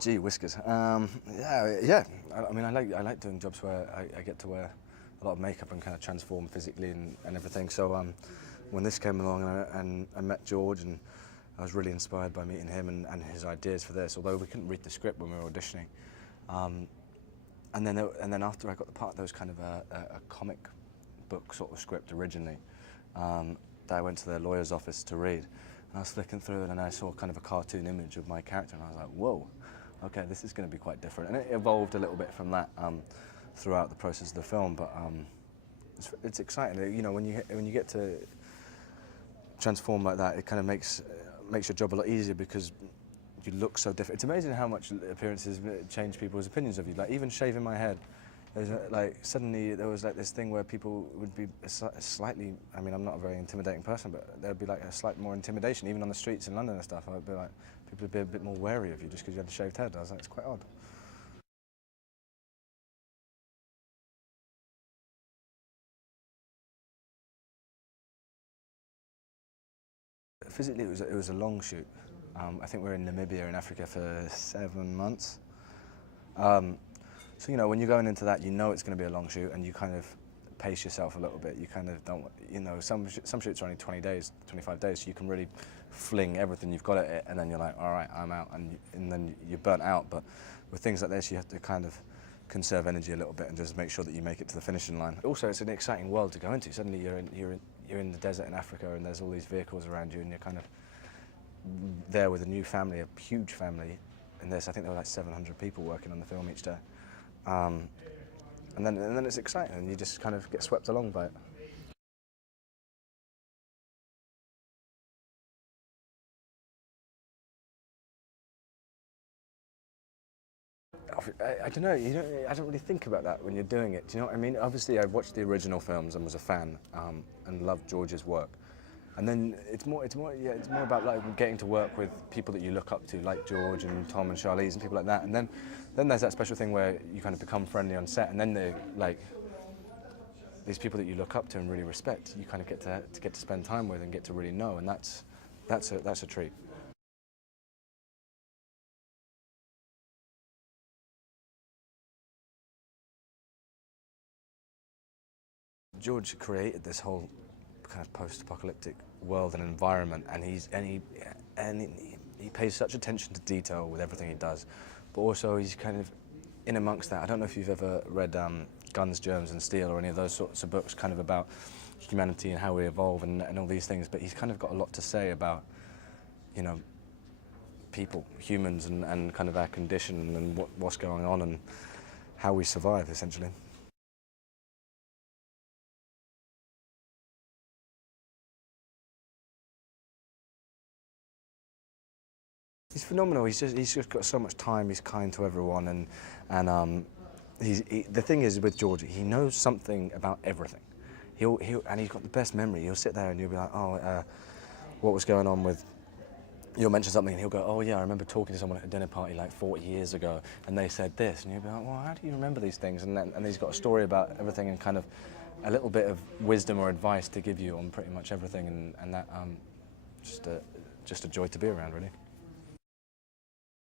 Gee whiskers. Yeah. I mean, I like doing jobs where I get to wear a lot of makeup and kind of transform physically and everything. So when this came along and I met George, and I was really inspired by meeting him and his ideas for this. Although we couldn't read the script when we were auditioning, and then after I got the part, there was kind of a comic book sort of script originally that I went to the lawyer's office to read. And I was flicking through it, and I saw kind of a cartoon image of my character, and I was like, whoa, okay, this is going to be quite different. And it evolved a little bit from that throughout the process of the film. But it's exciting. You know, when you get to transform like that, it kind of makes your job a lot easier because you look so different. It's amazing how much appearances change people's opinions of you. Like even shaving my head. Like suddenly there was like this thing where people would be slightly, I mean, I'm not a very intimidating person, but there'd be like a slight more intimidation, even on the streets in London and stuff. I'd be like, people would be a bit more wary of you just because you had a shaved head. I was like, it's quite odd. Physically, it was a long shoot. I think we were in Namibia in Africa for 7 months. So, you know, when you're going into that, you know it's going to be a long shoot, and you kind of pace yourself a little bit. You kind of don't, you know, some shoots are only 20 days, 25 days, so you can really fling everything you've got at it, and then you're like, all right, I'm out, and then you're burnt out. But with things like this, you have to kind of conserve energy a little bit and just make sure that you make it to the finishing line. Also, it's an exciting world to go into. Suddenly you're in the desert in Africa, and there's all these vehicles around you, and you're kind of there with a new family, a huge family. And I think there were like 700 people working on the film each day. And then it's exciting, and you just kind of get swept along by it. I don't know. I don't really think about that when you're doing it. Do you know what I mean? Obviously, I watched the original films and was a fan, and loved George's work. And then it's more about like getting to work with people that you look up to, like George and Tom and Charlize and people like that. And then there's that special thing where you kind of become friendly on set, and then they're like these people that you look up to and really respect. You kind of get to spend time with and get to really know, and that's a treat. George created this whole kind of post-apocalyptic world and environment, and he pays such attention to detail with everything he does, but also he's kind of in amongst that. I don't know if you've ever read Guns, Germs and Steel or any of those sorts of books kind of about humanity and how we evolve and all these things, but he's kind of got a lot to say about, you know, people, humans, and kind of our condition and what's going on and how we survive, essentially. He's phenomenal. He's just got so much time. He's kind to everyone, and the thing is with George, he knows something about everything. And he's got the best memory. He'll sit there and you'll be like, oh, what was going on with? You'll mention something and he'll go, oh yeah, I remember talking to someone at a dinner party like 40 years ago, and they said this, and you'll be like, well, how do you remember these things? And he's got a story about everything and kind of a little bit of wisdom or advice to give you on pretty much everything, and that just a joy to be around, really.